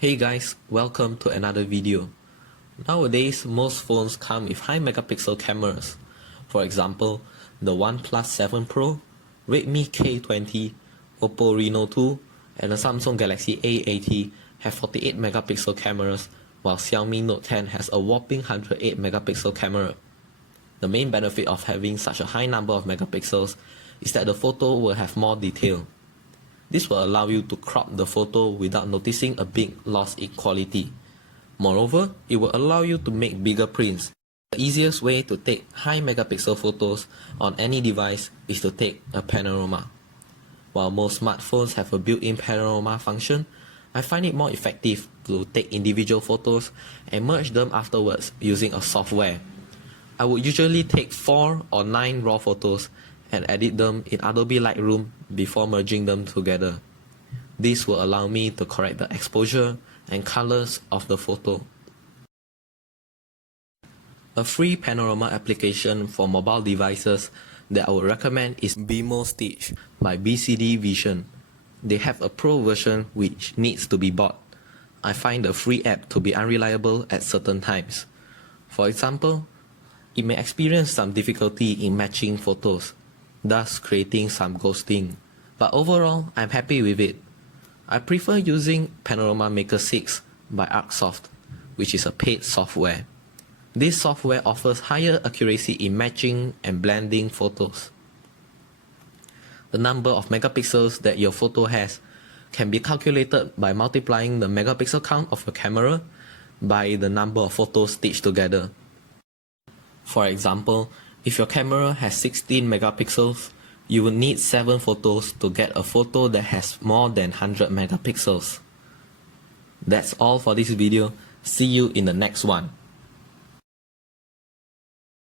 Hey guys, welcome to another video. Nowadays, most phones come with high megapixel cameras. For example, the Oneplus 7 Pro, Redmi K20, Oppo Reno 2, and the Samsung Galaxy A80 have 48 megapixel cameras, while Xiami Note 10 has a whopping 108 megapixel camera. The main benefit of having such a high number of megapixels is that the photo will have more detail. This will allow you to crop the photo without noticing a big loss in quality. Moreover, it will allow you to make bigger prints. The easiest way to take high megapixel photos on any device is to take a panorama. While most smartphones have a built-in panorama function, I find it more effective to take individual photos and merge them afterwards using a software. I would usually take 4 or 9 raw photos and edit them in Adobe Lightroom before merging them together. This will allow me to correct the exposure and colors of the photo. A free panorama application for mobile devices that I would recommend is BMO Stitch by BCD Vision. They have a pro version which needs to be bought. I find the free app to be unreliable at certain times. For example, it may experience some difficulty in matching photos, thus creating some ghosting. But overall, I'm happy with it. I prefer using Panorama Maker 6 by Arcsoft, which is a paid software. This software offers higher accuracy in matching and blending photos. The number of megapixels that your photo has can be calculated by multiplying the megapixel count of your camera by the number of photos stitched together. For example, if your camera has 16 megapixels, you will need 7 photos to get a photo that has more than 100 megapixels. That's all for this video. See you in the next one.